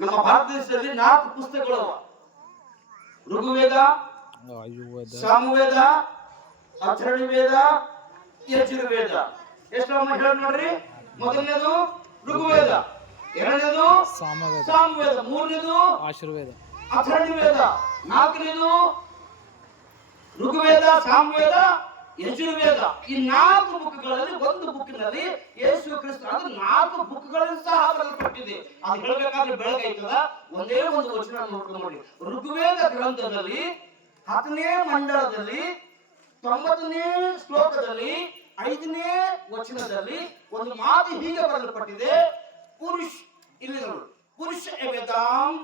ನಮ್ಮ ಭಾರತ ದೇಶದಲ್ಲಿ 4 ಪುಸ್ತಕಗಳು: ಋಗ್ವೇದ, ಸಾಮವೇದ, ಅಥರ್ವವೇದ, ಯಜುರ್ವೇದ. ಎಷ್ಟು ಹೇಳಿ ನೋಡ್ರಿ. ಮೊದಲನೇದು ಋಗ್ವೇದ, ಎರಡನೇದು ಸಾಮವೇದ, ಮೂರನೇದು ಅಥರ್ವವೇದ, ನಾಲ್ಕನೇದು ಋಗ್ವೇದ, ಸಾಮವೇದ, ಯಜುರ್ವೇದ. ಈ 4 ಬುಕ್ಗಳಲ್ಲಿ ಒಂದು ಬುಕ್ನಲ್ಲಿ ಯೇಸು ಕ್ರಿಸ್ತ 4 ಬುಕ್ಗಳಲ್ಲಿ ಸಹ ಬರೆಯಲ್ಪಟ್ಟಿದೆ. ಅದು ಹೇಳಬೇಕಾದ್ರೆ ಬೆಳಗಾಯ್ತದ. ಒಂದೇ ಒಂದು ವಚನ ನೋಡ್ಕೊಂಡು ನೋಡಿ. ಋಗ್ವೇದ ಗ್ರಂಥದಲ್ಲಿ 10ನೇ ಮಂಡಲದಲ್ಲಿ 90ನೇ ಶ್ಲೋಕದಲ್ಲಿ 5ನೇ ವಚನದಲ್ಲಿ ಒಂದು ಮಾತು ಹೀಗೆ ಬರೆಯಲ್ಪಟ್ಟಿದೆ: ಇಲ್ಲಿ ನೋಡಿ, ಪುರುಷ ಎಬೆದಾಮ್.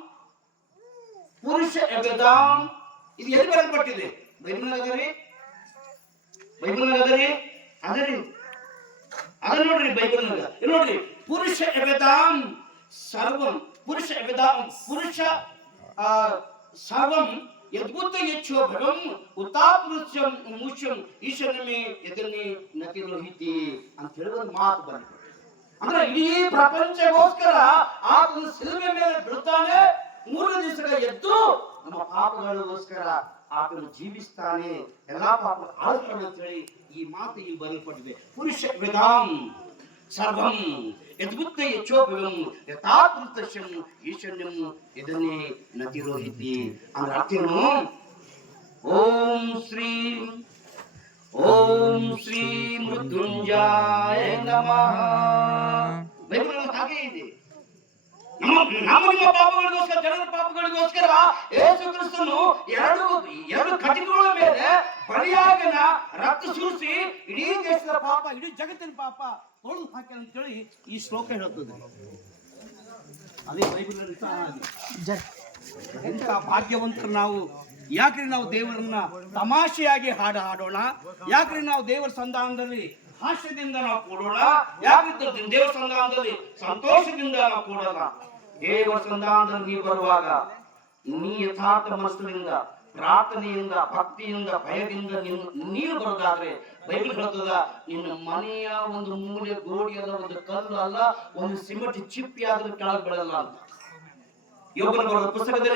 ಇದು ಎಲ್ಲಿ ಬರೆಯಲ್ಪಟ್ಟಿದೆ? ಬೈಬಲ್ನಾಗರಿ ಅದರಿ ಅದ ನೋಡ್ರಿ. ಬೈಬಲ್ನಾಗ ನೋಡ್ರಿ, ಪುರುಷ ಎಬೆದಾಮ್ ಸರ್ವಂ, ಪುರುಷ ಎಬೆದಾಮ್, ಪುರುಷ ಸರ್ವಂ ಯದ್ಭುತ ಯಚ್ಛೋಭಗಂ ಉತ್ತಾಪೃಚ್ಛಂ ಮುಚ್ಛಂ ಈಶ್ವರಮೇ ಎದನ್ನೇ ನತಿರೋಹಿತಿ ಅಂತ ಹೇಳಿ ಒಂದು ಮಾತು ಬಂತು. ಅಂದ್ರೆ ಇಡೀ ಪ್ರಪಂಚಗೋಸ್ಕರ ಆತನ ಶಿಲುಬೆ ಮೇಲೆ ಬಿಡುತ್ತಾನೆ. 3 ದಿವಸಗಳ ಎದ್ದು ನಮ್ಮ ಪಾಪಗಳಿಗೋಸ್ಕರ ಆತನು ಜೀವಿಸ್ತಾನೆ, ಎಲ್ಲಾ ಪಾಪ ಆಳ್ತಾನೆ ಅಂತ ಹೇಳಿ ಈ ಮಾತು ಇಲ್ಲಿ ಬರೆಯಲ್ಪಟ್ಟಿದೆ. ಪುರುಷ ವೇದಾಂ ಸರ್ವಂ ಯದ್ಭುತ ಯಚ್ಛೋಭಗಂ ಯಥಾಪೃತಶ್ಯಂ ಈಶನ್ಯಂ ಇದನ್ನೇ ನತಿರೋಹಿತಿ. ಅಂದ್ರೆ ಅರ್ಥೇನು? ಓಂ ಶ್ರೀ ಮೃತ್ಯುಂಜಾಯ ನಮಃ. ಬೈಬಲ್ ಹಾಗೆ ಇದೆ. ನಮ್ಮ ಪಾಪಗಳಿಗೋಸ್ಕರ, ಜನರ ಪಾಪಗಳಿಗೋಸ್ಕರ ಯೇಸು ಕ್ರಿಸ್ತನು ಎರಡು ಕಟಿಗಳ ಮೇಲೆ ಬಲಿಯಾಗನ ರಕ್ತ ಸುರಿಸಿ ಇಡೀ ದೇಶದ ಪಾಪ, ಇಡೀ ಜಗತ್ತಿನ ಪಾಪ ತೊಳೆದು ಹಾಕಿ ಅಂತೇಳಿ ಈ ಶ್ಲೋಕ ಹೇಳ್ತದೆ. ಅದೇ ಬೈಬಲ್ ಎಂತ ಭಾಗ್ಯವಂತರು ನಾವು. ಯಾಕ್ರಿ ನಾವು ದೇವರನ್ನ ತಮಾಷೆಯಾಗಿ ಹಾಡೋಣ? ಯಾಕ್ರಿ ನಾವು ದೇವರ ಸಂಧಾನದಲ್ಲಿ ಹಾಸ್ಯದಿಂದ ನಾವು ಕೂಡೋಣ? ಯಾಕೆ ದೇವರ ಸಂಧಾನದಲ್ಲಿ ಸಂತೋಷದಿಂದ ನಾವು ಕೂಡೋಣ? ದೇವರ ಸಂಧಾನದಲ್ಲಿ ನೀವು ಬರುವಾಗ ನೀ ಯಥಾರ್ಥ ಮನಸ್ಸಿನಿಂದ, ಪ್ರಾರ್ಥನೆಯಿಂದ, ಭಕ್ತಿಯಿಂದ, ಭಯದಿಂದ ನೀನು ಬರೋದಾದ್ರೆ ಬೈಬಲ್ ಹೇಳ್ತದ, ನಿನ್ನ ಮನೆಯ ಒಂದು ಮೂಲೆ ಗೋಡೆಯಾದ ಒಂದು ಕಲ್ಲು ಅಲ್ಲ, ಒಂದು ಸಿಮೆಂಟ್ ಚಿಪ್ಪಿ ಆದ್ರೂ ಕೆಳಗೆ ಬೀಳಲ್ಲ ಅಂತ. ಯೋಗನ ಬರೆದ ಪುಸ್ತಕದಲ್ಲಿ